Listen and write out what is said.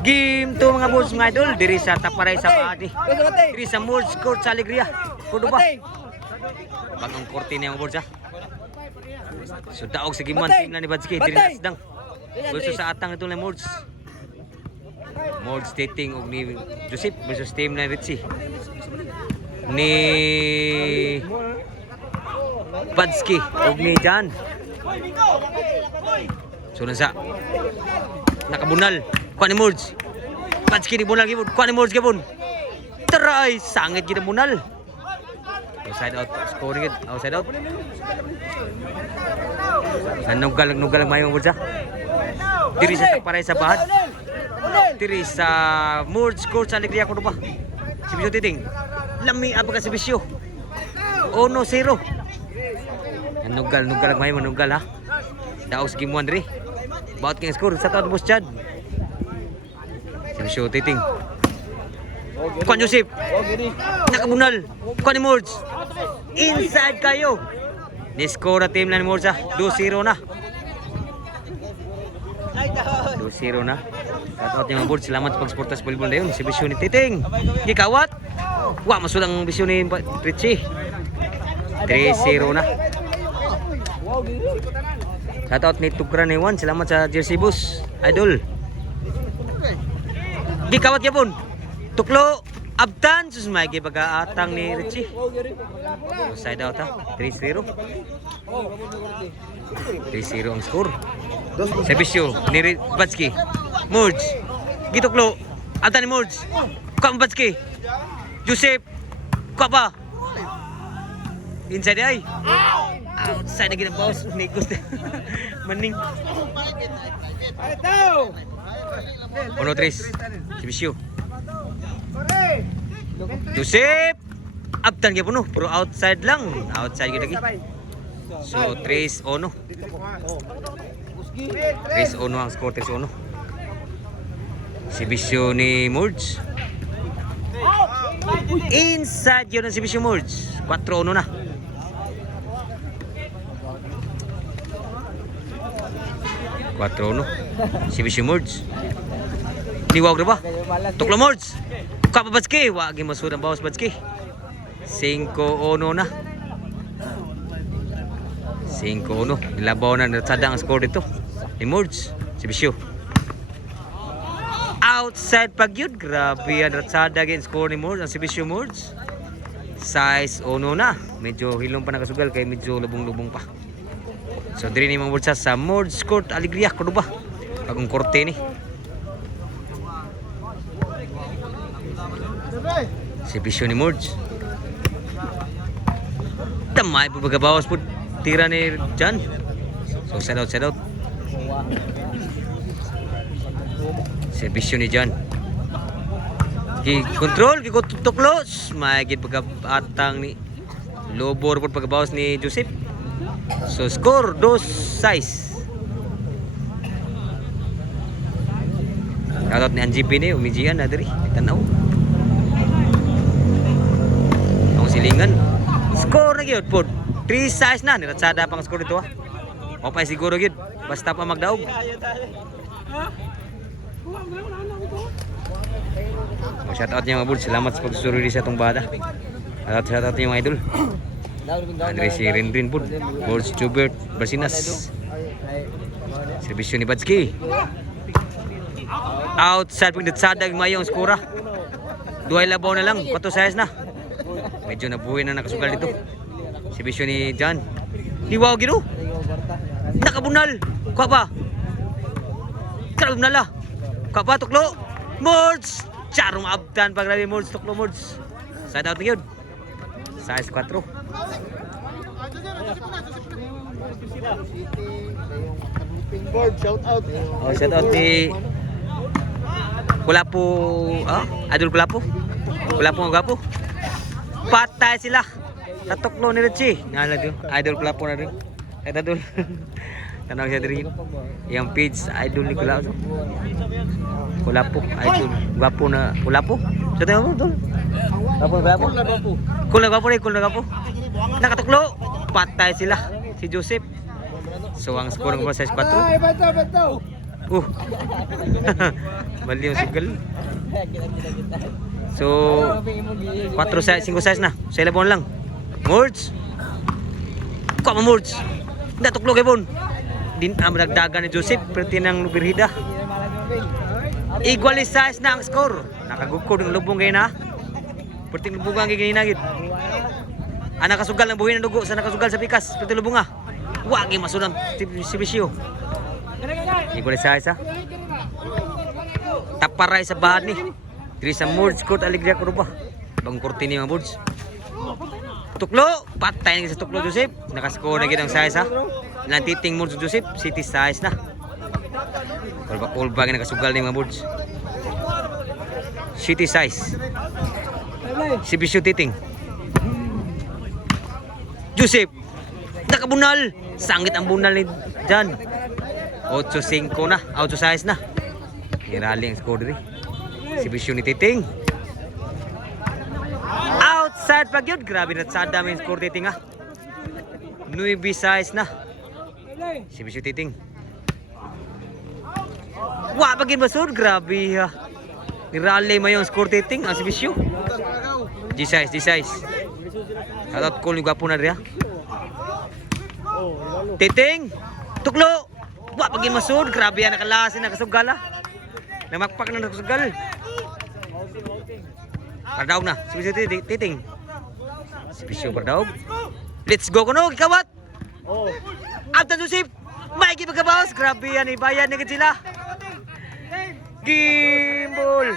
Game to mga boss mga idol. Diri sa Taparay sa Paadi. Diri sa Moors Court sa Alegria. Kudo ba? Bagong korte niya mga boss ha. So daog sa gimuan team na ni Badski. Diri na Asdang. Gusto sa atang ito na Moors. Moors dating og ni Joseph versus team na Richie. Ni Badski og ni Jan. So nasa nakabunal. Kuha ni Moors. Badski ni bunal gibon. Kuha ni Moors gibon. Try sangit gid bunal. Outside out scoring it. Outside out. Nugal mayo mo sa. Diri sa Taparay sa Bahad. Diri sa Moors Court sa Alegria ko ba. Si Bisyo Titing. Lami apa ka si Bisyo. 1-0. Nugal mayo mo nugal ha. Daos game 1 diri. Baut king score sa tawad boss Chad. Si Bisyo Titing. Kuan Joseph. Nakabunal. Kuan ni Moors. Inside kayo. Ni-score na team na ni Moors ha. 2-0 na. 2-0 na. Shoutout niya mga board. Salamat sa pag-sportas volleyball na yun. Si Bisyo ni Titing. Gikawat. Wah, masud ang Bisyo ni Richie. 3-0 na. Shoutout ni Tukran ni Juan. Salamat sa jersey boss. Idol. Gikawat yapon. Tuklo. Abtan. Susmay pag-aatang ni Richie. Side out ha. 3-0. 3-0 ang score. Sa Bisyo ni Badski. Moors. Gituklo. Abtan ni Moors. Kuha ang Badski. Joseph. Kuha pa. Inside ay. Outside na ginabawas. Nikos. Maning. 1-3. Si Bisyo. Joseph. Abtan kaya po no. Pero outside lang. Outside kita lagi. So 3-1. 3-1 ang score. 3-1. Si Bisyo ni Moors. Inside yun ang si Bisyo Moors. 4-1 na. Si Bisyo Moors. Niwag na ba? Tuklo Moors. Kuha pa Badski. Wagi masud ang bawas Badski. 5-1 na. 5-1. Nilabaw na natsada ang score dito. Ni Moors. Si Bisyo. Outside pag yun. Grabe yan. Natsada again score ni Moors. Ang si Bisyo Moors. Size 1 na. Medyo hilong pa nakasugal. Kaya medyo lubong-lubong pa. So diri ni mga Moors sa Moors Court Alegria. Kudo ba? Bagong korte ni. Si Bisyo ni Moors. Tamay po pagkabawas po tira ni Jan. So set out. Si Bisyo ni Jan. Control, tuklos. May gid pagkaatang ni Lobor po pagkabawas ni Joseph. So score 2-6. Shoutout ni NGP ni umijian na diri. Tanaw. Ang silingan. Score na gyud pod. 3-6 na niratsada pang score dito ha. O pa siguro gyud basta pa magdaog. Shoutout niya mga board. Salamat sa pagsusuri sa itong bada. Shoutout niya mga idol. Andre si Rinrin pod. Boards Jubert Basinas. Servisyo ni Badski. Outside pag nitsadag mayong skura. Duhay labaw na lang. 4-6 na. Medyo nabuhay na nakasugal dito. Servisyo ni Jan. Liwaw gino. Nakabunal. Kuha pa. Karabunal ah. Kuha pa tuklo. Moors. Charong abdan pag rabi Moors. Tuklo Moors. Side out na yun. Size 4. Shout out. Oh, shout out ni Kulapo, Idol Kulapo. Kulapo ng gapo. Patay sila. Tatuklo ni Richie. Nalag Idol Kulapo na rin. Idol. Tanong siya diri. Yang page Idol ni Kulapo. Kulapo, Idol. Gapo na Kulapo. Sa tayo mo dol. Gapo. Kulapo. Nakatuklo. Patay sila. Si Joseph. So ang score ng 6-4. Bali yung sugal. So 4 size, 5 size na. Sa ilabon lang. Mords. Kuha mo Mords. Hindi tuklo kay Bon. Din nagdagan ni Joseph perti ng Birhida. Equally size na ang score. Nakagukod ng lubong kayo na. Perting lubong ang giginagid. Ang nakasugal ng buhin ng dugo sa nakasugal sa pikas. Perti lubong ah. Wagi masunang si Bisyo. Equally size ha. Taparay sa bahad ni. Diri sa Mords Court Alegria Coruba. Bang kurtini mga Mords. Tuklo, patay na sa tuklo Joseph. Nakascore na gid ang size ha. Lantiting Mords Joseph, city size na. Kulba nga nakasugal ni mga Mords. City size. Si Bisyo titing. Joseph, nakabunal. Sangit ang bunal ni Jan. 8-5 na, 8 size na. Hirali ang score diri. Si Bisyo ni titing. Outside pag yun. Grabe na sa dami yung score titing ha. 9 size na. Si Bisyo titing. Wah, pagin basod. Grabe ha. Nirali mo yung score titing. Ang si Bisyo. G-size, G-size. Shoutout ko yung gwapo na rin ha. Titing. Tuklo. Wah, pagin basod. Grabe ha. Nakalasin na kasugal ha. Namakpak na kasugal. Pardaog na. Si Bisyo titing. Si Bisyo pardaog. Let's go kuno. Kikawat. Abtan Joseph. Mikey pagkabawas. Grabe yan. Ibayan na sila. Gimbal.